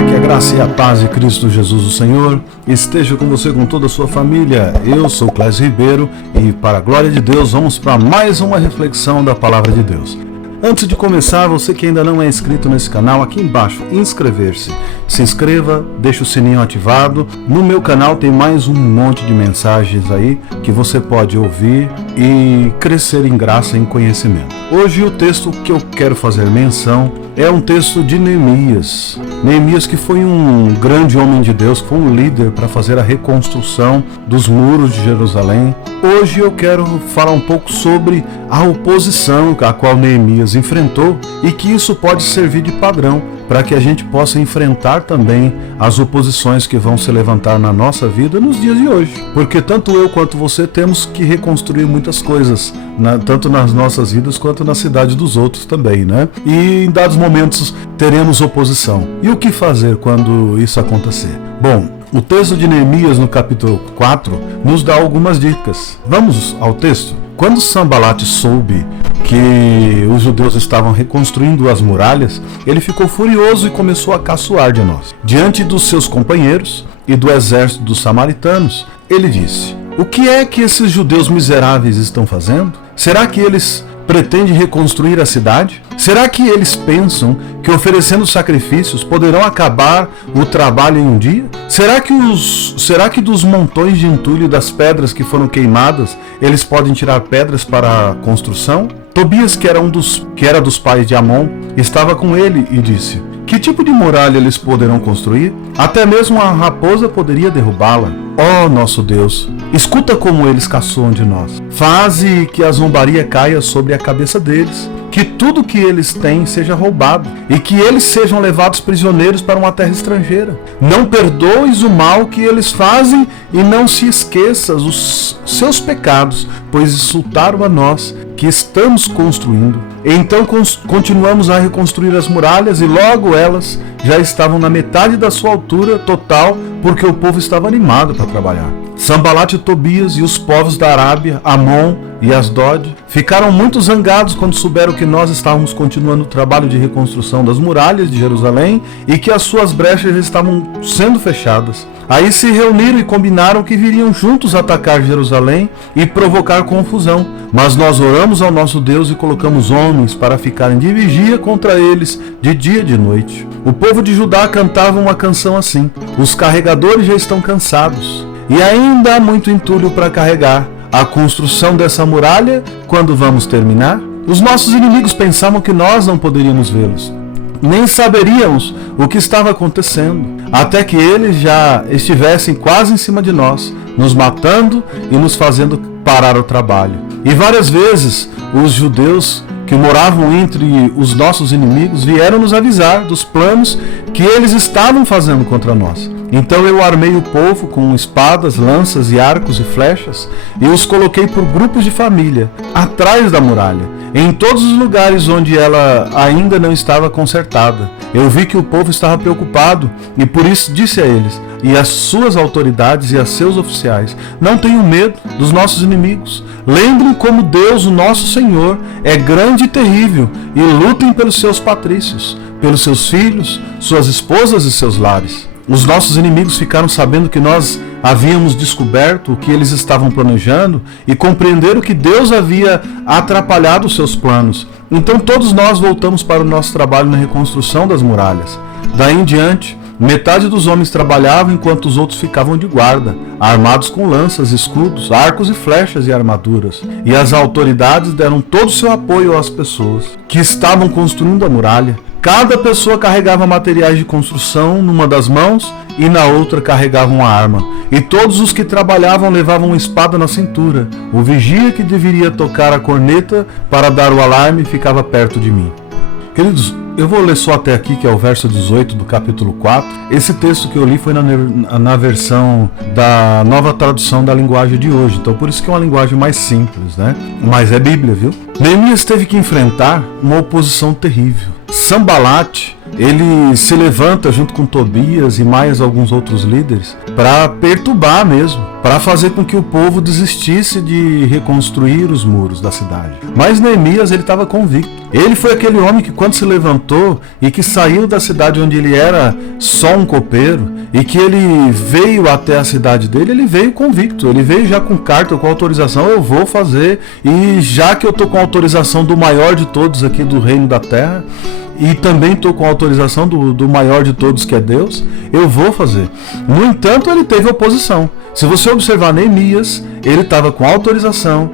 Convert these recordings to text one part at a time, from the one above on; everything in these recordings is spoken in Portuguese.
Olá, que a graça e a paz de Cristo Jesus o Senhor esteja com você, com toda a sua família. Eu sou Clésio Ribeiro e, para a glória de Deus, vamos para mais uma reflexão da Palavra de Deus. Antes de começar, você que ainda não é inscrito nesse canal, aqui embaixo, inscrever-se. Se inscreva, deixe o sininho ativado. No meu canal tem mais um monte de mensagens aí que você pode ouvir e crescer em graça e em conhecimento. Hoje o texto que eu quero fazer menção é um texto de Neemias. Neemias, que foi um grande homem de Deus, foi um líder para fazer a reconstrução dos muros de Jerusalém. Hoje eu quero falar um pouco sobre a oposição a qual Neemias enfrentou e que isso pode servir de padrão para que a gente possa enfrentar também as oposições que vão se levantar na nossa vida nos dias de hoje. Porque tanto eu quanto você temos que reconstruir muitas coisas, tanto nas nossas vidas quanto na cidade dos outros também, né? E em dados momentos teremos oposição. E o que fazer quando isso acontecer? Bom, o texto de Neemias no capítulo 4 nos dá algumas dicas. Vamos ao texto? Quando Sanbalate soube que os judeus estavam reconstruindo as muralhas, ele ficou furioso e começou a caçoar de nós. Diante dos seus companheiros e do exército dos samaritanos, ele disse: "O que é que esses judeus miseráveis estão fazendo? Será que eles pretendem reconstruir a cidade? Será que eles pensam que oferecendo sacrifícios poderão acabar o trabalho em um dia? Será que dos montões de entulho e das pedras que foram queimadas, eles podem tirar pedras para a construção?" Tobias, que era dos pais de Amon, estava com ele e disse: "Que tipo de muralha eles poderão construir? Até mesmo a raposa poderia derrubá-la. Ó nosso Deus, escuta como eles caçoam de nós. Faze que a zombaria caia sobre a cabeça deles, que tudo que eles têm seja roubado, e que eles sejam levados prisioneiros para uma terra estrangeira. Não perdoes o mal que eles fazem e não se esqueças os seus pecados, pois insultaram a nós que estamos construindo." Então continuamos a reconstruir as muralhas e logo elas já estavam na metade da sua altura total, porque o povo estava animado para trabalhar. Sanbalate e Tobias e os povos da Arábia, Amon e Asdod, ficaram muito zangados quando souberam que nós estávamos continuando o trabalho de reconstrução das muralhas de Jerusalém e que as suas brechas estavam sendo fechadas. Aí se reuniram e combinaram que viriam juntos atacar Jerusalém e provocar confusão. Mas nós oramos ao nosso Deus e colocamos homens para ficarem de vigia contra eles de dia e de noite. O povo de Judá cantava uma canção assim: "Os carregadores já estão cansados e ainda há muito entulho para carregar. A construção dessa muralha, quando vamos terminar?" Os nossos inimigos pensavam que nós não poderíamos vê-los, nem saberíamos o que estava acontecendo, até que eles já estivessem quase em cima de nós, nos matando e nos fazendo parar o trabalho. E várias vezes os judeus que moravam entre os nossos inimigos vieram nos avisar dos planos que eles estavam fazendo contra nós. Então eu armei o povo com espadas, lanças e arcos e flechas e os coloquei por grupos de família, atrás da muralha, em todos os lugares onde ela ainda não estava consertada. Eu vi que o povo estava preocupado e por isso disse a eles e às suas autoridades e a seus oficiais: "Não tenham medo dos nossos inimigos. Lembrem como Deus, o nosso Senhor, é grande e terrível, e lutem pelos seus patrícios, pelos seus filhos, suas esposas e seus lares." Os nossos inimigos ficaram sabendo que nós havíamos descoberto o que eles estavam planejando e compreenderam que Deus havia atrapalhado os seus planos. Então todos nós voltamos para o nosso trabalho na reconstrução das muralhas. Daí em diante, metade dos homens trabalhavam enquanto os outros ficavam de guarda, armados com lanças, escudos, arcos e flechas e armaduras. E as autoridades deram todo o seu apoio às pessoas que estavam construindo a muralha. Cada pessoa carregava materiais de construção numa das mãos e na outra carregava uma arma. E todos os que trabalhavam levavam uma espada na cintura. O vigia que deveria tocar a corneta para dar o alarme ficava perto de mim. Queridos, eu vou ler só até aqui, que é o verso 18 do capítulo 4. Esse texto que eu li foi na versão da Nova Tradução da Linguagem de hoje. Então por isso que é uma linguagem mais simples, né? Mas é Bíblia, viu? Neemias teve que enfrentar uma oposição terrível. Sanbalate ele se levanta junto com Tobias e mais alguns outros líderes para perturbar mesmo, para fazer com que o povo desistisse de reconstruir os muros da cidade. Mas Neemias, ele estava convicto. Ele foi aquele homem que, quando se levantou e que saiu da cidade onde ele era só um copeiro, e que ele veio até a cidade dele, ele veio convicto, ele veio já com carta, com autorização, eu vou fazer, e já que eu estou com autorização do maior de todos aqui do reino da terra, e também estou com autorização do maior de todos, que é Deus, eu vou fazer. No entanto, ele teve oposição. Se você observar Neemias, ele estava com autorização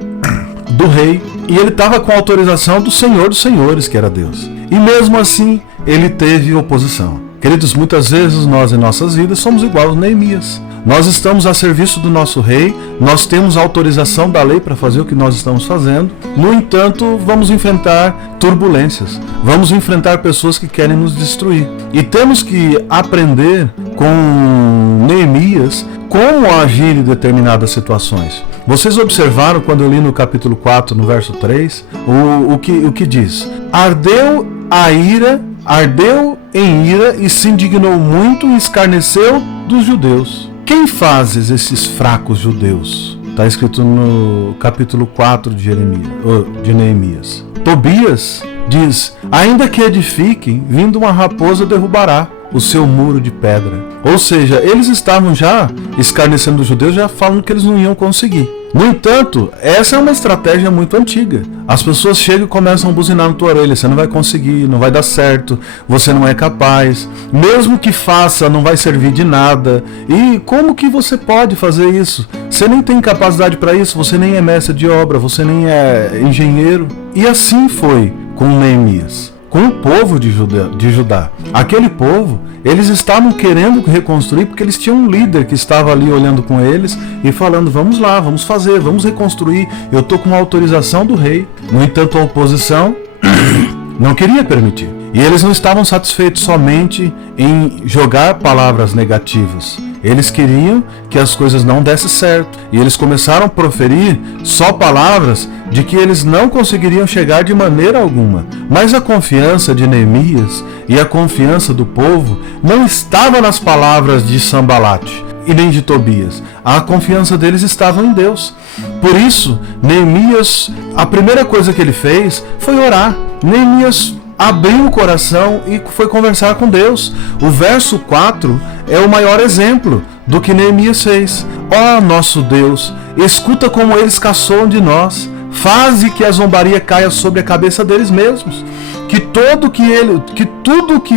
do rei, e ele estava com autorização do Senhor dos Senhores, que era Deus. E mesmo assim, ele teve oposição. Queridos, muitas vezes nós em nossas vidas somos igual a Neemias. Nós estamos a serviço do nosso rei, nós temos autorização da lei para fazer o que nós estamos fazendo. No entanto, vamos enfrentar turbulências, vamos enfrentar pessoas que querem nos destruir. E temos que aprender com Neemias como agir em determinadas situações. Vocês observaram quando eu li no capítulo 4, no verso 3, o que diz? Ardeu em ira e se indignou muito e escarneceu dos judeus. Quem fazes esses fracos judeus? Está escrito no capítulo 4 de Neemias. Tobias diz, ainda que edifiquem, vindo uma raposa derrubará o seu muro de pedra. Ou seja, eles estavam já escarnecendo os judeus, já falando que eles não iam conseguir. No entanto, essa é uma estratégia muito antiga. As pessoas chegam e começam a buzinar na tua orelha, você não vai conseguir, não vai dar certo, você não é capaz, mesmo que faça, não vai servir de nada. E como que você pode fazer isso? Você nem tem capacidade para isso, você nem é mestre de obra, você nem é engenheiro. E assim foi com Neemias, com o povo de Judá. Aquele povo, eles estavam querendo reconstruir porque eles tinham um líder que estava ali olhando com eles e falando, vamos lá, vamos fazer, vamos reconstruir, eu estou com uma autorização do rei. No entanto, a oposição não queria permitir. E eles não estavam satisfeitos somente em jogar palavras negativas. Eles queriam que as coisas não dessem certo. E eles começaram a proferir só palavras de que eles não conseguiriam chegar de maneira alguma. Mas a confiança de Neemias e a confiança do povo não estava nas palavras de Sambalate e nem de Tobias. A confiança deles estava em Deus. Por isso, Neemias, a primeira coisa que ele fez foi orar. Neemias abriu o coração e foi conversar com Deus. O verso 4 é o maior exemplo do que Neemias fez. Ó nosso Deus, escuta como eles caçoam de nós, faze que a zombaria caia sobre a cabeça deles mesmos, que tudo que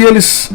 eles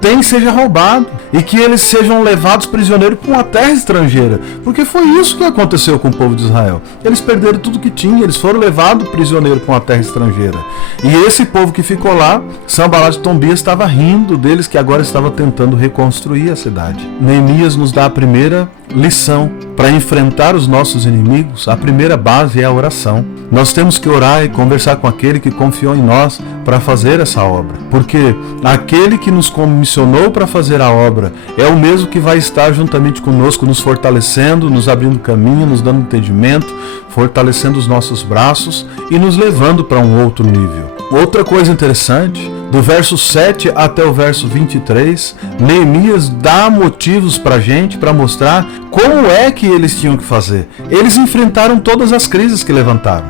têm seja roubado e que eles sejam levados prisioneiros para uma terra estrangeira, porque foi isso que aconteceu com o povo de Israel. Eles perderam tudo que tinham, eles foram levados prisioneiros para uma terra estrangeira. E esse povo que ficou lá, Sambalate e Tobias estava rindo deles, que agora estava tentando reconstruir a cidade. Neemias nos dá a primeira lição para enfrentar os nossos inimigos. A primeira base é a oração. Nós temos que orar e conversar com aquele que confiou em nós para fazer essa obra, porque aquele que nos comissionou para fazer a obra é o mesmo que vai estar juntamente conosco, nos fortalecendo, nos abrindo caminho, nos dando entendimento, fortalecendo os nossos braços e nos levando para um outro nível. Outra coisa interessante, do verso 7 até o verso 23, Neemias dá motivos para a gente, para mostrar como é que eles tinham que fazer. Eles enfrentaram todas as crises que levantaram.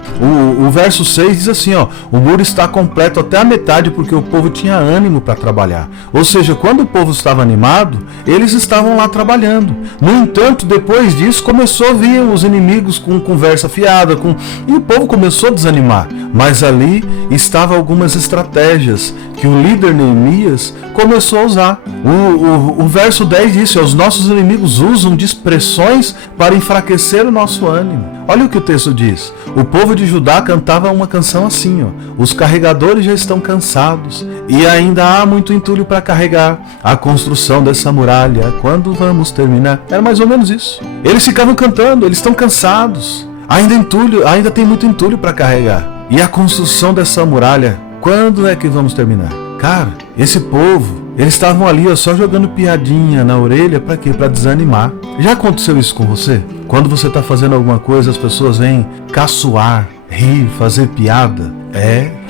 O verso 6 diz assim, o muro está completo até a metade porque o povo tinha ânimo para trabalhar. Ou seja, quando o povo estava animado, eles estavam lá trabalhando. No entanto, depois disso, começou a vir os inimigos com conversa fiada, e o povo começou a desanimar. Mas ali estavam algumas estratégias que o líder Neemias começou a usar. O verso 10 diz, os nossos inimigos usam de expressões para enfraquecer o nosso ânimo. Olha o que o texto diz. O povo de Judá cantava uma canção assim, os carregadores já estão cansados e ainda há muito entulho para carregar. A construção dessa muralha, quando vamos terminar? Era mais ou menos isso. Eles ficavam cantando, eles estão cansados. Ainda tem muito entulho para carregar. E a construção dessa muralha, quando é que vamos terminar? Cara, esse povo, eles estavam ali só jogando piadinha na orelha, para quê? Para desanimar. Já aconteceu isso com você? Quando você está fazendo alguma coisa, as pessoas vêm caçoar, rir, fazer piada?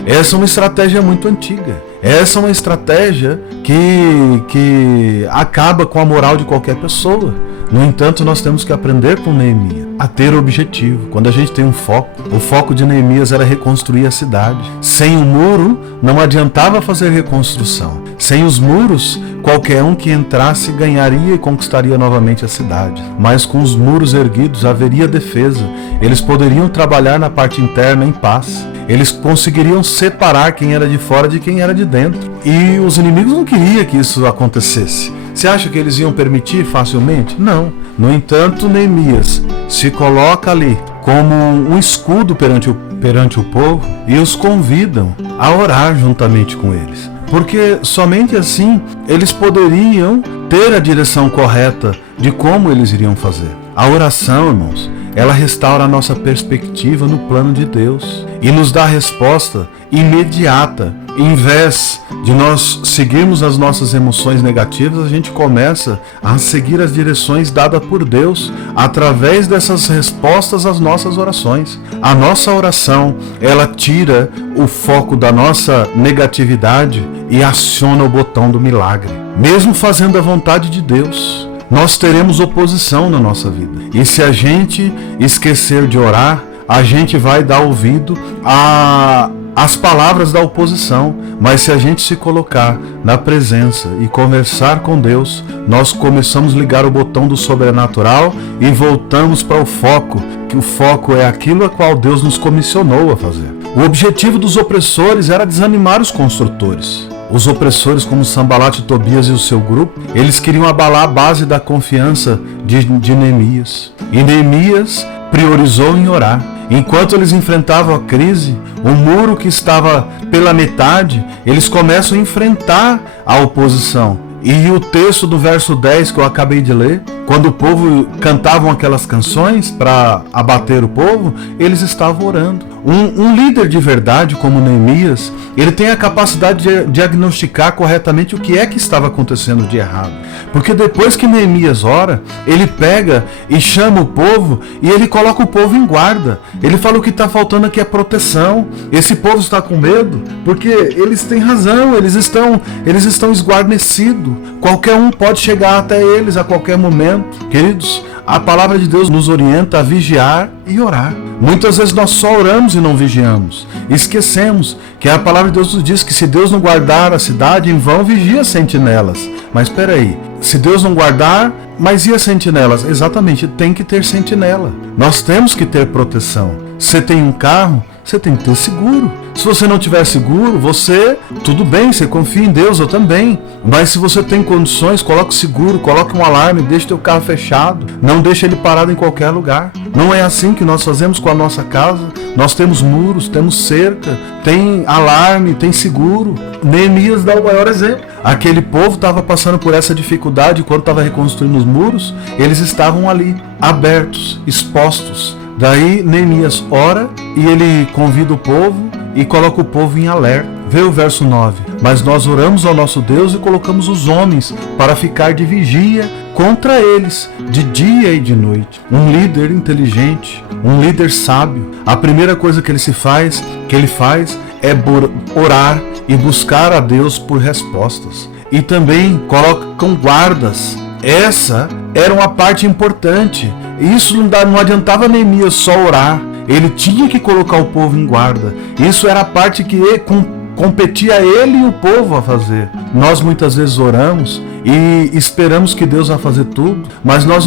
Essa é uma estratégia muito antiga. Essa é uma estratégia que acaba com a moral de qualquer pessoa. No entanto, nós temos que aprender com Neemias a ter objetivo. Quando a gente tem um foco, o foco de Neemias era reconstruir a cidade. Sem o muro, não adiantava fazer reconstrução. Sem os muros, qualquer um que entrasse ganharia e conquistaria novamente a cidade. Mas com os muros erguidos, haveria defesa. Eles poderiam trabalhar na parte interna em paz. Eles conseguiriam separar quem era de fora de quem era de dentro. E os inimigos não queriam que isso acontecesse. Você acha que eles iam permitir facilmente? Não. No entanto, Neemias se coloca ali como um escudo perante o povo e os convidam a orar juntamente com eles. Porque somente assim eles poderiam ter a direção correta de como eles iriam fazer. A oração, irmãos, ela restaura a nossa perspectiva no plano de Deus e nos dá resposta imediata. Em vez de nós seguirmos as nossas emoções negativas, a gente começa a seguir as direções dadas por Deus através dessas respostas às nossas orações. A nossa oração, ela tira o foco da nossa negatividade e aciona o botão do milagre. Mesmo fazendo a vontade de Deus, nós teremos oposição na nossa vida. E se a gente esquecer de orar, a gente vai dar ouvido às palavras da oposição. Mas se a gente se colocar na presença e conversar com Deus, nós começamos a ligar o botão do sobrenatural e voltamos para o foco, que o foco é aquilo a qual Deus nos comissionou a fazer. O objetivo dos opressores era desanimar os construtores. Os opressores, como Sanbalat, Tobias e o seu grupo, eles queriam abalar a base da confiança de Neemias. E Neemias priorizou em orar. Enquanto eles enfrentavam a crise, o muro que estava pela metade, eles começam a enfrentar a oposição. E o texto do verso 10 que eu acabei de ler, quando o povo cantavam aquelas canções para abater o povo, eles estavam orando. Um líder de verdade como Neemias, ele tem a capacidade de diagnosticar corretamente o que é que estava acontecendo de errado. Porque depois que Neemias ora, ele pega e chama o povo e ele coloca o povo em guarda. Ele fala: o que está faltando aqui é proteção. Esse povo está com medo porque eles têm razão, eles estão esguarnecidos. Qualquer um pode chegar até eles a qualquer momento. Queridos, a palavra de Deus nos orienta a vigiar e orar. Muitas vezes nós só oramos e não vigiamos. Esquecemos que a palavra de Deus nos diz que se Deus não guardar a cidade, em vão vigia as sentinelas. Mas espera aí, se Deus não guardar, mas e as sentinelas? Exatamente, tem que ter sentinela. Nós temos que ter proteção. Você tem um carro, você tem que ter seguro. Se você não tiver seguro, tudo bem, você confia em Deus, eu também. Mas se você tem condições, coloque seguro, coloque um alarme, deixe teu carro fechado. Não deixe ele parado em qualquer lugar. Não é assim que nós fazemos com a nossa casa. Nós temos muros, temos cerca, tem alarme, tem seguro. Neemias dá o maior exemplo. Aquele povo estava passando por essa dificuldade quando estava reconstruindo os muros. Eles estavam ali, abertos, expostos. Daí Neemias ora e ele convida o povo e coloca o povo em alerta. Vê o verso 9. Mas nós oramos ao nosso Deus e colocamos os homens para ficar de vigia contra eles, de dia e de noite. Um líder inteligente, um líder sábio, a primeira coisa que ele faz é orar e buscar a Deus por respostas. E também colocam guardas. Essa era uma parte importante. Isso não adiantava Neemias só orar. Ele tinha que colocar o povo em guarda. Isso era a parte que competia ele e o povo a fazer. Nós muitas vezes oramos e esperamos que Deus vai fazer tudo, mas nós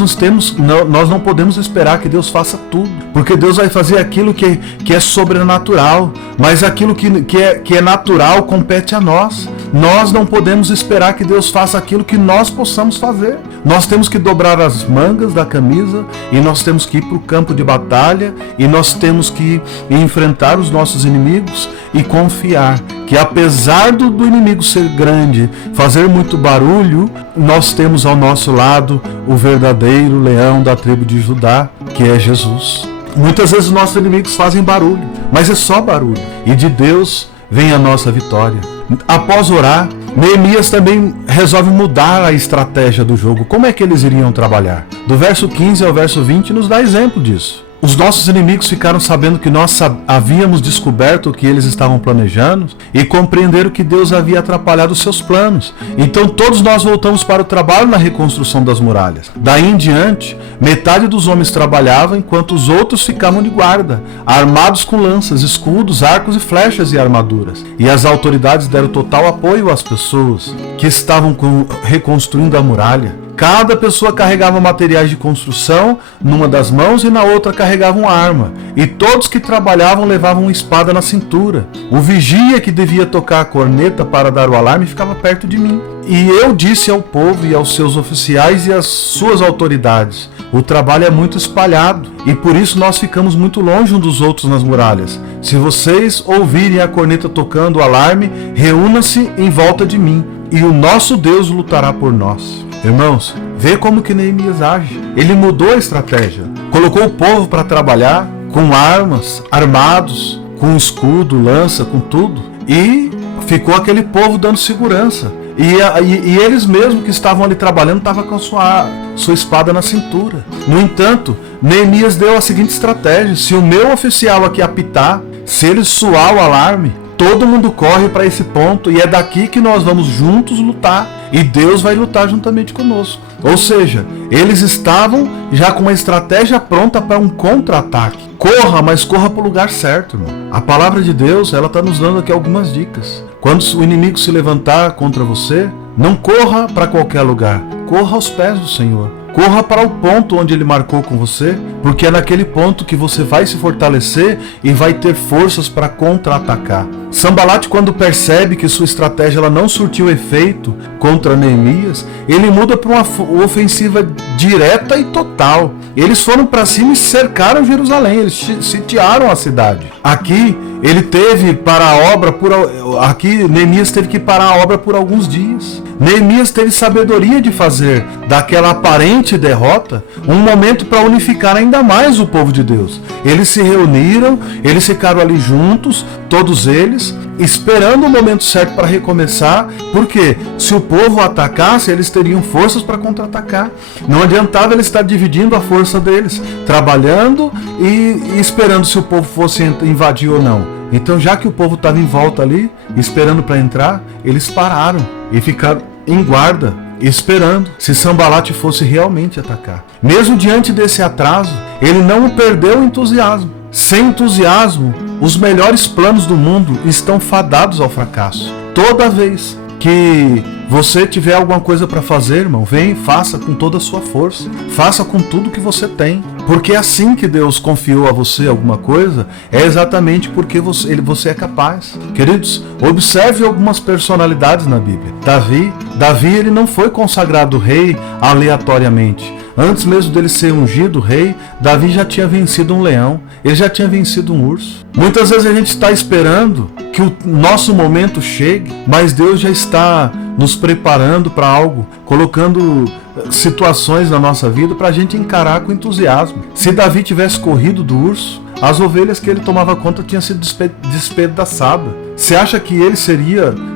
não podemos esperar que Deus faça tudo, porque Deus vai fazer aquilo que é sobrenatural, mas aquilo que é natural compete a nós. Nós não podemos esperar que Deus faça aquilo que nós possamos fazer. Nós temos que dobrar as mangas da camisa e nós temos que ir para o campo de batalha e nós temos que enfrentar os nossos inimigos e confiar que apesar do inimigo ser grande, fazer muito barulho, nós temos ao nosso lado o verdadeiro leão da tribo de Judá, que é Jesus. Muitas vezes os nossos inimigos fazem barulho, mas é só barulho. E de Deus vem a nossa vitória. Após orar, Neemias também resolve mudar a estratégia do jogo. Como é que eles iriam trabalhar? Do verso 15 ao verso 20 nos dá exemplo disso. Os nossos inimigos ficaram sabendo que nós havíamos descoberto o que eles estavam planejando e compreenderam que Deus havia atrapalhado os seus planos. Então todos nós voltamos para o trabalho na reconstrução das muralhas. Daí em diante, metade dos homens trabalhava enquanto os outros ficavam de guarda, armados com lanças, escudos, arcos e flechas e armaduras. E as autoridades deram total apoio às pessoas que estavam reconstruindo a muralha. Cada pessoa carregava materiais de construção numa das mãos e na outra carregava uma arma. E todos que trabalhavam levavam uma espada na cintura. O vigia que devia tocar a corneta para dar o alarme ficava perto de mim. E eu disse ao povo e aos seus oficiais e às suas autoridades: o trabalho é muito espalhado e por isso nós ficamos muito longe uns dos outros nas muralhas. Se vocês ouvirem a corneta tocando o alarme, reúnam-se em volta de mim e o nosso Deus lutará por nós. Irmãos, vê como que Neemias age. Ele mudou a estratégia. Colocou o povo para trabalhar com armas, armados, com escudo, lança, com tudo. E ficou aquele povo dando segurança. E eles mesmos que estavam ali trabalhando estavam com sua espada na cintura. No entanto, Neemias deu a seguinte estratégia: se o meu oficial aqui apitar, se ele soar o alarme, todo mundo corre para esse ponto e é daqui que nós vamos juntos lutar. E Deus vai lutar juntamente conosco. Ou seja, eles estavam já com uma estratégia pronta para um contra-ataque. Corra, mas corra para o lugar certo, irmão. A palavra de Deus, ela está nos dando aqui algumas dicas. Quando o inimigo se levantar contra você, não corra para qualquer lugar. Corra aos pés do Senhor. Corra para o ponto onde Ele marcou com você, porque é naquele ponto que você vai se fortalecer e vai ter forças para contra-atacar. Sanbalat, quando percebe que sua estratégia ela não surtiu efeito contra Neemias, ele muda para uma ofensiva direta e total. Eles foram para cima e cercaram Jerusalém, eles sitiaram a cidade. Aqui ele teve para a obra Neemias teve que parar a obra por alguns dias. Neemias teve sabedoria de fazer daquela aparente derrota um momento para unificar ainda mais o povo de Deus. Eles se reuniram, eles ficaram ali juntos, todos eles, esperando o momento certo para recomeçar, porque se o povo atacasse, eles teriam forças para contra-atacar. Não adiantava eles estar dividindo a força deles, trabalhando e esperando se o povo fosse invadir ou não. Então, já que o povo estava em volta ali, esperando para entrar, eles pararam e ficaram em guarda, esperando se Sanbalat fosse realmente atacar. Mesmo diante desse atraso, ele não perdeu o entusiasmo. Sem entusiasmo, os melhores planos do mundo estão fadados ao fracasso. Toda vez que você tiver alguma coisa para fazer, irmão, vem e faça com toda a sua força. Faça com tudo que você tem. Porque é assim que Deus confiou a você alguma coisa, é exatamente porque você é capaz. Queridos, observe algumas personalidades na Bíblia. Davi ele não foi consagrado rei aleatoriamente. Antes mesmo dele ser ungido rei, Davi já tinha vencido um leão, ele já tinha vencido um urso. Muitas vezes a gente está esperando que o nosso momento chegue, mas Deus já está nos preparando para algo, colocando situações na nossa vida para a gente encarar com entusiasmo. Se Davi tivesse corrido do urso, as ovelhas que ele tomava conta tinham sido despedaçadas. Você acha que ele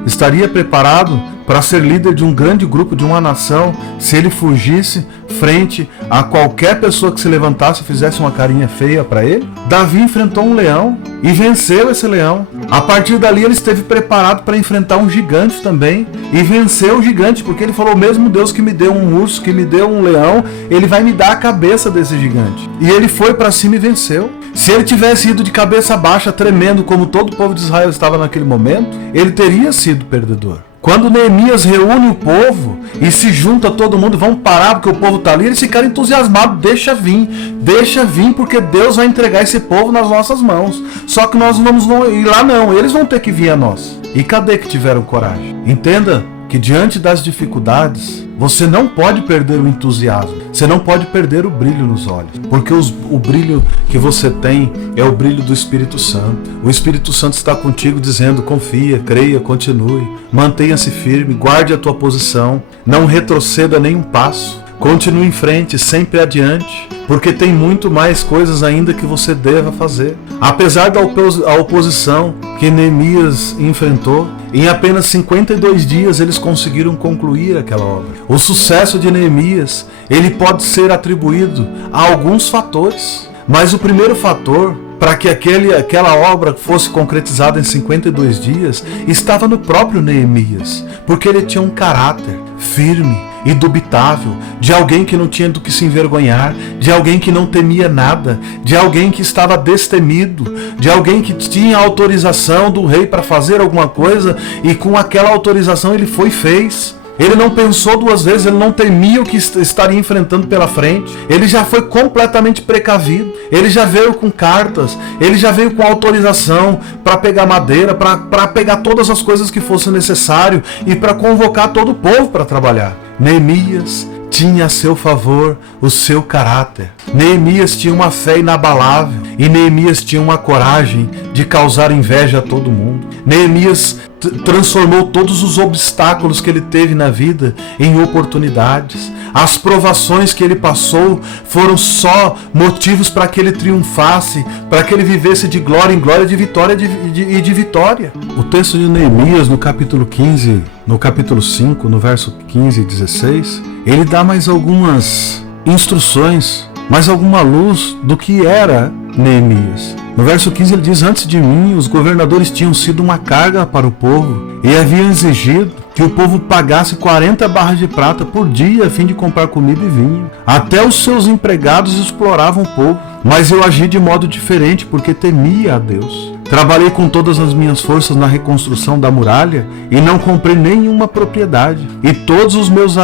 estaria preparado para ser líder de um grande grupo, de uma nação, se ele fugisse frente a qualquer pessoa que se levantasse e fizesse uma carinha feia para ele? Davi enfrentou um leão e venceu esse leão. A partir dali ele esteve preparado para enfrentar um gigante também e venceu o gigante, porque ele falou: o mesmo Deus que me deu um urso, que me deu um leão, ele vai me dar a cabeça desse gigante. E ele foi para cima e venceu. Se ele tivesse ido de cabeça baixa, tremendo como todo o povo de Israel estava naquele momento, ele teria sido perdedor. Quando Neemias reúne o povo e se junta todo mundo, vão parar porque o povo está ali, eles ficaram entusiasmados: deixa vir, porque Deus vai entregar esse povo nas nossas mãos. Só que nós não vamos ir lá não, eles vão ter que vir a nós. E cadê que tiveram coragem? Entenda que diante das dificuldades, você não pode perder o entusiasmo, você não pode perder o brilho nos olhos, porque o brilho que você tem é o brilho do Espírito Santo. O Espírito Santo está contigo dizendo: confia, creia, continue, mantenha-se firme, guarde a tua posição, não retroceda nem um passo, continue em frente, sempre adiante, porque tem muito mais coisas ainda que você deva fazer. Apesar da oposição que Neemias enfrentou, em apenas 52 dias eles conseguiram concluir aquela obra. O sucesso de Neemias, ele pode ser atribuído a alguns fatores. Mas o primeiro fator para que aquela obra fosse concretizada em 52 dias estava no próprio Neemias, porque ele tinha um caráter firme, indubitável, de alguém que não tinha do que se envergonhar, de alguém que não temia nada, de alguém que estava destemido, de alguém que tinha autorização do rei para fazer alguma coisa, e com aquela autorização ele foi e fez. Ele não pensou duas vezes, ele não temia o que estaria enfrentando pela frente. Ele já foi completamente precavido. Ele já veio com cartas, ele já veio com autorização para pegar madeira, para pegar todas as coisas que fossem necessário e para convocar todo o povo para trabalhar. Neemias tinha a seu favor o seu caráter. Neemias tinha uma fé inabalável e Neemias tinha uma coragem de causar inveja a todo mundo. Neemias transformou todos os obstáculos que ele teve na vida em oportunidades. As provações que ele passou foram só motivos para que ele triunfasse, para que ele vivesse de glória em glória, de vitória e de vitória. O texto de Neemias, no capítulo 15, no capítulo 5, no verso 15 e 16, ele dá mais algumas instruções, mais alguma luz do que era Neemias. No verso 15 ele diz: antes de mim, os governadores tinham sido uma carga para o povo e haviam exigido que o povo pagasse 40 barras de prata por dia a fim de comprar comida e vinho. Até os seus empregados exploravam o povo, mas eu agi de modo diferente porque temia a Deus. Trabalhei com todas as minhas forças na reconstrução da muralha e não comprei nenhuma propriedade. E todos os meus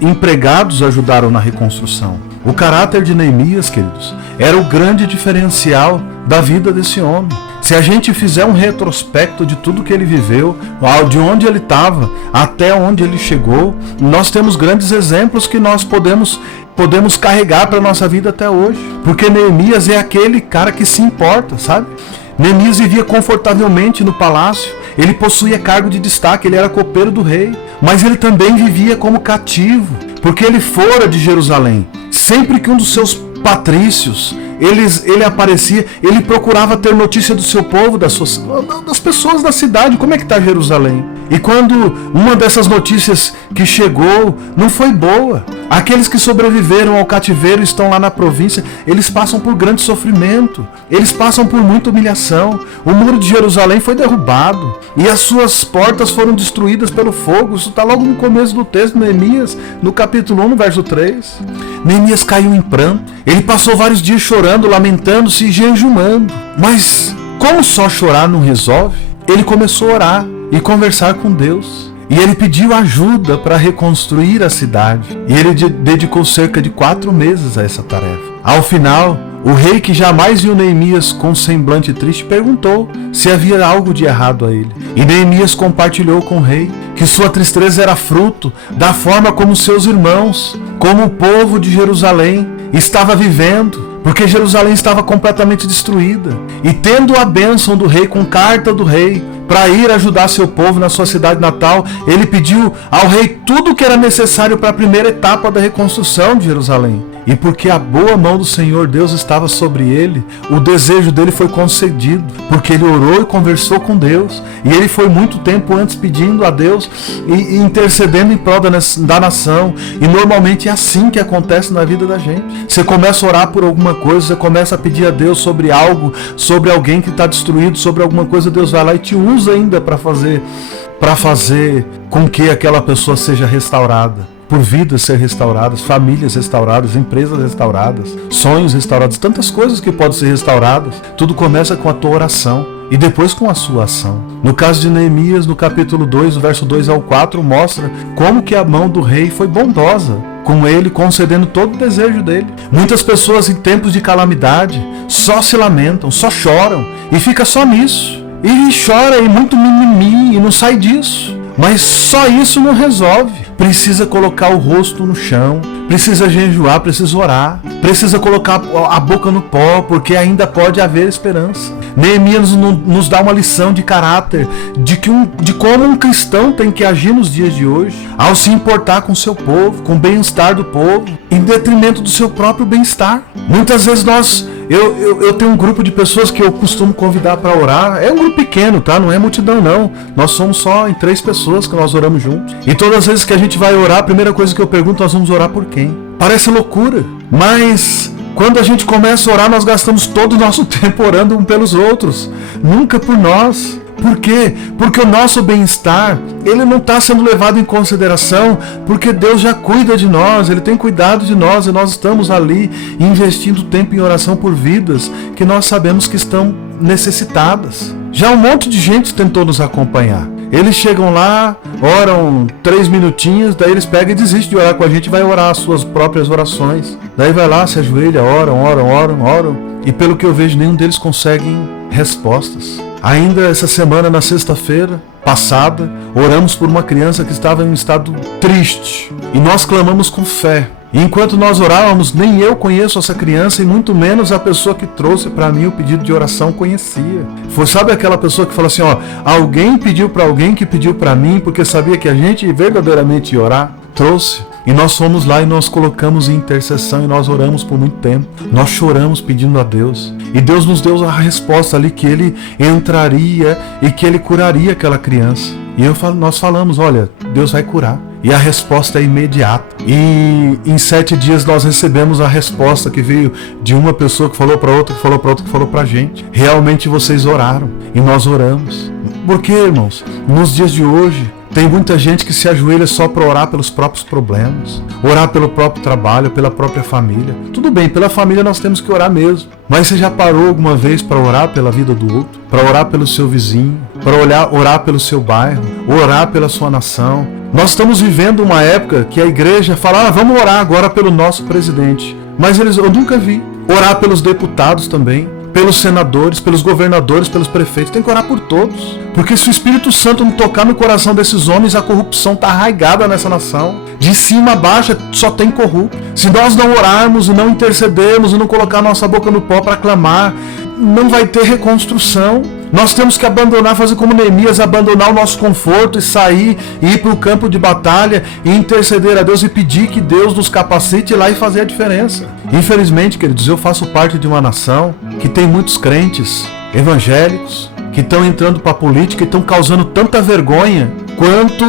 empregados ajudaram na reconstrução. O caráter de Neemias, queridos, era o grande diferencial da vida desse homem. Se a gente fizer um retrospecto de tudo que ele viveu, de onde ele estava até onde ele chegou, nós temos grandes exemplos que nós podemos carregar para a nossa vida até hoje. Porque Neemias é aquele cara que se importa, sabe? Neemias vivia confortavelmente no palácio, ele possuía cargo de destaque, ele era copeiro do rei, mas ele também vivia como cativo, porque ele fora de Jerusalém. Sempre que um dos seus patrícios ele aparecia, ele procurava ter notícia do seu povo, das pessoas da cidade, como é que está Jerusalém. E quando uma dessas notícias que chegou não foi boa, aqueles que sobreviveram ao cativeiro estão lá na província, eles passam por grande sofrimento, eles passam por muita humilhação. O muro de Jerusalém foi derrubado e as suas portas foram destruídas pelo fogo. Isso está logo no começo do texto, Neemias, no capítulo 1, no verso 3. Neemias caiu em pranto, ele passou vários dias chorando, lamentando-se e jejumando. Mas como só chorar não resolve, ele começou a orar e conversar com Deus. E ele pediu ajuda para reconstruir a cidade. E ele dedicou cerca de 4 meses a essa tarefa. Ao final, o rei, que jamais viu Neemias com um semblante triste, perguntou se havia algo de errado a ele. E Neemias compartilhou com o rei que sua tristeza era fruto da forma como seus irmãos, como o povo de Jerusalém, estava vivendo, porque Jerusalém estava completamente destruída. E tendo a bênção do rei, com carta do rei, para ir ajudar seu povo na sua cidade natal, ele pediu ao rei tudo o que era necessário para a primeira etapa da reconstrução de Jerusalém. E porque a boa mão do Senhor Deus estava sobre ele, o desejo dele foi concedido, porque ele orou e conversou com Deus. E ele foi muito tempo antes pedindo a Deus e intercedendo em prol da nação. E normalmente é assim que acontece na vida da gente. Você começa a orar por alguma coisa, você começa a pedir a Deus sobre algo, sobre alguém que está destruído, sobre alguma coisa, Deus vai lá e te usa ainda para fazer com que aquela pessoa seja restaurada. Por vidas ser restauradas, famílias restauradas, empresas restauradas, sonhos restaurados, tantas coisas que podem ser restauradas. Tudo começa com a tua oração e depois com a sua ação. No caso de Neemias, no capítulo 2, o verso 2 ao 4, mostra como que a mão do rei foi bondosa com ele, concedendo todo o desejo dele. Muitas pessoas em tempos de calamidade só se lamentam, só choram e fica só nisso. E chora e muito mimimi e não sai disso. Mas só isso não resolve. Precisa colocar o rosto no chão, precisa jejuar, precisa orar, precisa colocar a boca no pó, porque ainda pode haver esperança. Neemias nos dá uma lição de caráter, de como um cristão tem que agir nos dias de hoje, ao se importar com o seu povo, com o bem-estar do povo, em detrimento do seu próprio bem-estar. Muitas vezes eu tenho um grupo de pessoas que eu costumo convidar para orar. É um grupo pequeno, tá? Não é multidão, não. Nós somos só em 3 pessoas que nós oramos juntos. E todas as vezes que a gente vai orar, a primeira coisa que eu pergunto, nós vamos orar por quem? Parece loucura, mas Quando a gente começa a orar, nós gastamos todo o nosso tempo orando um pelos outros, nunca por nós. Por quê? Porque o nosso bem-estar, ele não está sendo levado em consideração, porque Deus já cuida de nós, Ele tem cuidado de nós, e nós estamos ali investindo tempo em oração por vidas que nós sabemos que estão necessitadas. Já um monte de gente tentou nos acompanhar. Eles chegam lá, oram 3 minutinhos, daí eles pegam e desistem de orar com a gente e vai orar as suas próprias orações. Daí vai lá, se ajoelha, oram. E pelo que eu vejo, nenhum deles conseguem respostas. Ainda essa semana, na sexta-feira passada, oramos por uma criança que estava em um estado triste. E nós clamamos com fé. E enquanto nós orávamos, nem eu conheço essa criança e muito menos a pessoa que trouxe para mim o pedido de oração conhecia. Sabe aquela pessoa que fala assim, alguém pediu para alguém que pediu para mim porque sabia que a gente verdadeiramente ia orar? Trouxe. E nós fomos lá e nós colocamos em intercessão e nós oramos por muito tempo. Nós choramos pedindo a Deus. E Deus nos deu a resposta ali que Ele entraria e que Ele curaria aquela criança. E nós falamos, olha, Deus vai curar. E a resposta é imediata. E em 7 dias nós recebemos a resposta que veio de uma pessoa que falou para outra, que falou para outra, que falou para a gente. Realmente vocês oraram. E nós oramos. Por quê, irmãos? Nos dias de hoje, tem muita gente que se ajoelha só para orar pelos próprios problemas, orar pelo próprio trabalho, pela própria família. Tudo bem, pela família nós temos que orar mesmo. Mas você já parou alguma vez para orar pela vida do outro? Para orar pelo seu vizinho? Para orar pelo seu bairro? Orar pela sua nação? Nós estamos vivendo uma época que a igreja fala, vamos orar agora pelo nosso presidente. Mas eu nunca vi. Orar pelos deputados também. Pelos senadores, pelos governadores, pelos prefeitos. Tem que orar por todos. Porque se o Espírito Santo não tocar no coração desses homens, a corrupção está arraigada nessa nação. De cima a baixo só tem corrupto. Se nós não orarmos e não intercedermos e não colocar nossa boca no pó para clamar, não vai ter reconstrução. Nós temos que abandonar, fazer como Neemias, abandonar o nosso conforto e sair, e ir para o campo de batalha e interceder a Deus e pedir que Deus nos capacite ir lá e fazer a diferença. Infelizmente, queridos, eu faço parte de uma nação que tem muitos crentes evangélicos que estão entrando para a política e estão causando tanta vergonha quanto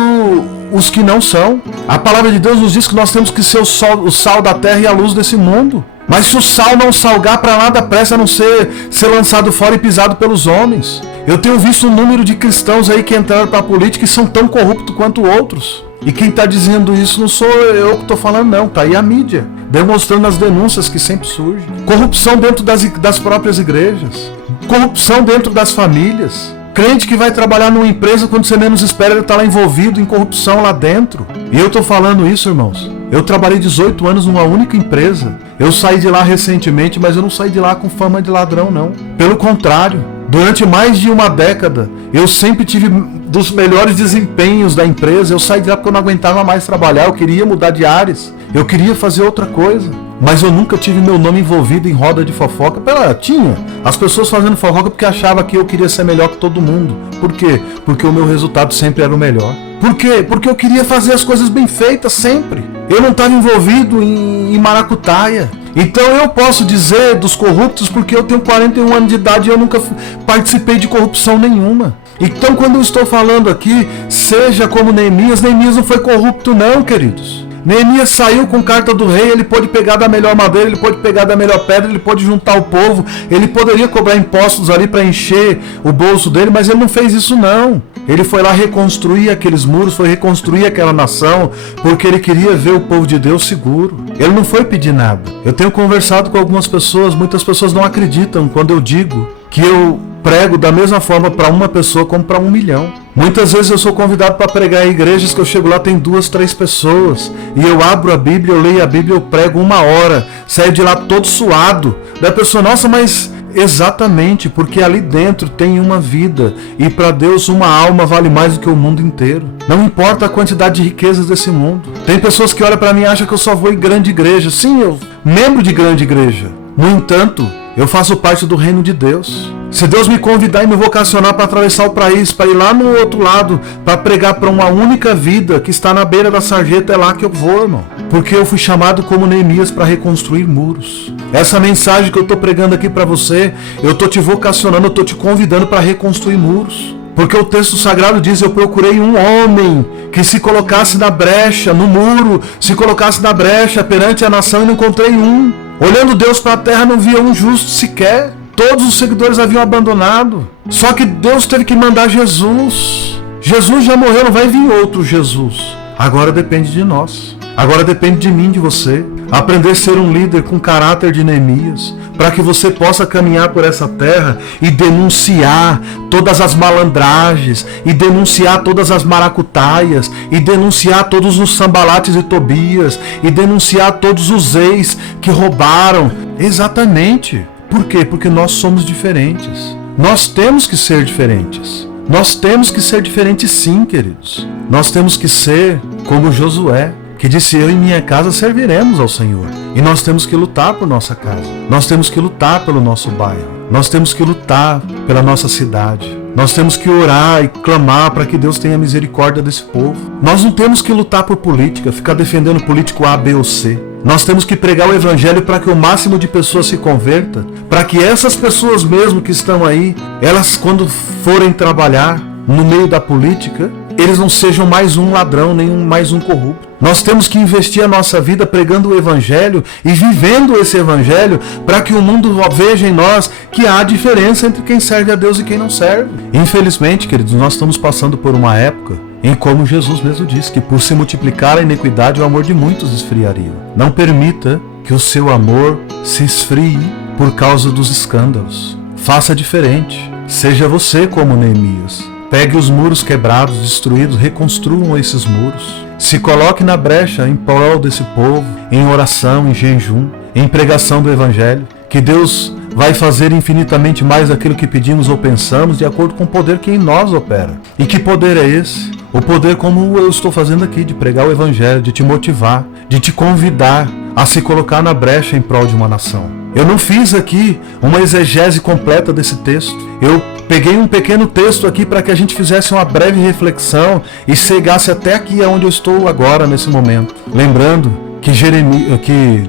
os que não são. A palavra de Deus nos diz que nós temos que ser o sal da terra e a luz desse mundo. Mas se o sal não salgar, para nada presta a não ser lançado fora e pisado pelos homens. Eu tenho visto um número de cristãos aí que entraram para a política e são tão corruptos quanto outros. E quem está dizendo isso não sou eu que estou falando, não. Está aí a mídia, demonstrando as denúncias que sempre surgem. Corrupção dentro das próprias igrejas. Corrupção dentro das famílias. Crente que vai trabalhar numa empresa, quando você menos espera, ele está lá envolvido em corrupção lá dentro. E eu estou falando isso, irmãos. Eu trabalhei 18 anos numa única empresa. Eu saí de lá recentemente, mas eu não saí de lá com fama de ladrão, não. Pelo contrário, durante mais de uma década, eu sempre tive dos melhores desempenhos da empresa. Eu saí de lá porque eu não aguentava mais trabalhar, eu queria mudar de áreas, eu queria fazer outra coisa. Mas eu nunca tive meu nome envolvido em roda de fofoca. Tinha as pessoas fazendo fofoca porque achavam que eu queria ser melhor que todo mundo. Por quê? Porque o meu resultado sempre era o melhor. Por quê? Porque eu queria fazer as coisas bem feitas sempre. Eu não estava envolvido em maracutaia. Então eu posso dizer dos corruptos porque eu tenho 41 anos de idade e eu nunca participei de corrupção nenhuma. Então quando eu estou falando aqui, seja como Neemias não foi corrupto não, queridos. Neemias saiu com carta do rei, ele pôde pegar da melhor madeira, ele pôde pegar da melhor pedra, ele pôde juntar o povo, ele poderia cobrar impostos ali para encher o bolso dele, mas ele não fez isso não. Ele foi lá reconstruir aqueles muros, foi reconstruir aquela nação, porque ele queria ver o povo de Deus seguro. Ele não foi pedir nada. Eu tenho conversado com algumas pessoas, muitas pessoas não acreditam quando eu digo que eu prego da mesma forma para uma pessoa como para 1 milhão. Muitas vezes eu sou convidado para pregar em igrejas que eu chego lá, tem 2, 3 pessoas, e eu abro a Bíblia, eu leio a Bíblia, eu prego 1 hora, saio de lá todo suado. Daí a pessoa, nossa, mas exatamente, porque ali dentro tem uma vida, e para Deus uma alma vale mais do que o mundo inteiro. Não importa a quantidade de riquezas desse mundo. Tem pessoas que olham para mim e acham que eu só vou em grande igreja. Sim, eu membro de grande igreja. No entanto, eu faço parte do reino de Deus. Se Deus me convidar e me vocacionar para atravessar o país, para ir lá no outro lado, para pregar para uma única vida que está na beira da sarjeta, é lá que eu vou, irmão. Porque eu fui chamado como Neemias para reconstruir muros. Essa mensagem que eu estou pregando aqui para você, eu estou te vocacionando, eu estou te convidando para reconstruir muros. Porque o texto sagrado diz, eu procurei um homem que se colocasse na brecha, no muro, se colocasse na brecha perante a nação e não encontrei um. Olhando Deus para a terra, não via um justo sequer. Todos os seguidores haviam abandonado. Só que Deus teve que mandar Jesus. Jesus já morreu, não vai vir outro Jesus. Agora depende de nós. Agora depende de mim, de você. Aprender a ser um líder com caráter de Neemias, para que você possa caminhar por essa terra e denunciar todas as malandragens, e denunciar todas as maracutaias, e denunciar todos os Sambalates e Tobias, e denunciar todos os ex que roubaram. Exatamente. Por quê? Porque nós somos diferentes. Nós temos que ser diferentes. Nós temos que ser diferentes, sim, queridos. Nós temos que ser como Josué, que disse: eu e minha casa serviremos ao Senhor. E nós temos que lutar por nossa casa. Nós temos que lutar pelo nosso bairro. Nós temos que lutar pela nossa cidade. Nós temos que orar e clamar para que Deus tenha misericórdia desse povo. Nós não temos que lutar por política, ficar defendendo político A, B ou C. Nós temos que pregar o evangelho para que o máximo de pessoas se converta, para que essas pessoas mesmo que estão aí, elas quando forem trabalhar no meio da política, eles não sejam mais um ladrão, nem mais um corrupto. Nós temos que investir a nossa vida pregando o evangelho e vivendo esse evangelho para que o mundo veja em nós que há diferença entre quem serve a Deus e quem não serve. Infelizmente, queridos, nós estamos passando por uma época em como Jesus mesmo disse, que por se multiplicar a iniquidade, o amor de muitos esfriaria. Não permita que o seu amor se esfrie por causa dos escândalos. Faça diferente. Seja você como Neemias. Pegue os muros quebrados, destruídos, reconstruam esses muros. Se coloque na brecha em prol desse povo, em oração, em jejum, em pregação do Evangelho, que Deus vai fazer infinitamente mais daquilo que pedimos ou pensamos, de acordo com o poder que em nós opera. E que poder é esse? O poder como eu estou fazendo aqui, de pregar o Evangelho, de te motivar, de te convidar a se colocar na brecha em prol de uma nação. Eu não fiz aqui uma exegese completa desse texto. Eu peguei um pequeno texto aqui para que a gente fizesse uma breve reflexão e chegasse até aqui onde eu estou agora, nesse momento. Lembrando que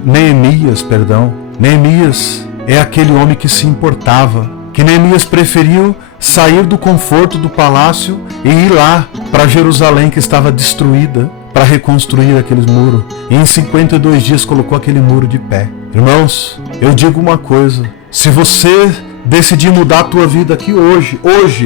Neemias é aquele homem que se importava, que Neemias preferiu sair do conforto do palácio e ir lá para Jerusalém, que estava destruída, para reconstruir aquele muro. E em 52 dias colocou aquele muro de pé. Irmãos, eu digo uma coisa: se você decidir mudar a tua vida aqui hoje,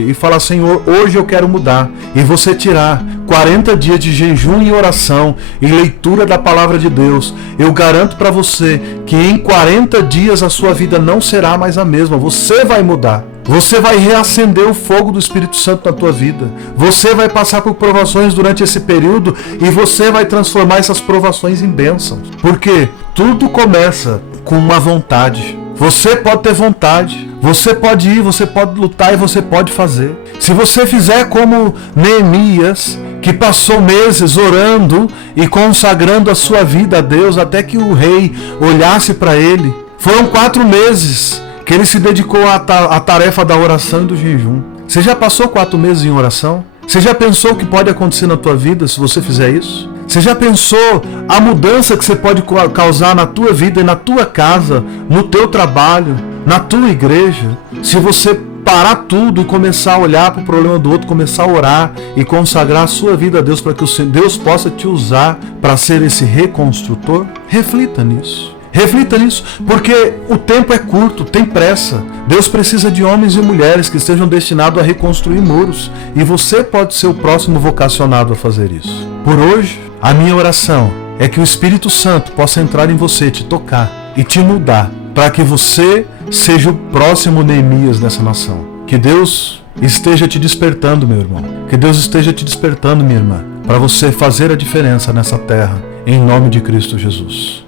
e falar: Senhor, hoje eu quero mudar, e você tirar 40 dias de jejum e oração e leitura da palavra de Deus, eu garanto para você que em 40 dias a sua vida não será mais a mesma. Você vai mudar. Você vai reacender o fogo do Espírito Santo na tua vida. Você vai passar por provações durante esse período e você vai transformar essas provações em bênçãos. Porque tudo começa com uma vontade. Você pode ter vontade, você pode ir, você pode lutar e você pode fazer. Se você fizer como Neemias, que passou meses orando e consagrando a sua vida a Deus até que o rei olhasse para ele, foram 4 meses que ele se dedicou à tarefa da oração e do jejum. Você já passou 4 meses em oração? Você já pensou o que pode acontecer na tua vida se você fizer isso? Você já pensou a mudança que você pode causar na tua vida e na tua casa, no teu trabalho, na tua igreja? Se você parar tudo e começar a olhar para o problema do outro, começar a orar e consagrar a sua vida a Deus para que Deus possa te usar para ser esse reconstrutor? Reflita nisso. Reflita nisso, porque o tempo é curto, tem pressa. Deus precisa de homens e mulheres que estejam destinados a reconstruir muros. E você pode ser o próximo vocacionado a fazer isso. Por hoje, a minha oração é que o Espírito Santo possa entrar em você, te tocar e te mudar, para que você seja o próximo Neemias dessa nação. Que Deus esteja te despertando, meu irmão. Que Deus esteja te despertando, minha irmã, para você fazer a diferença nessa terra, em nome de Cristo Jesus.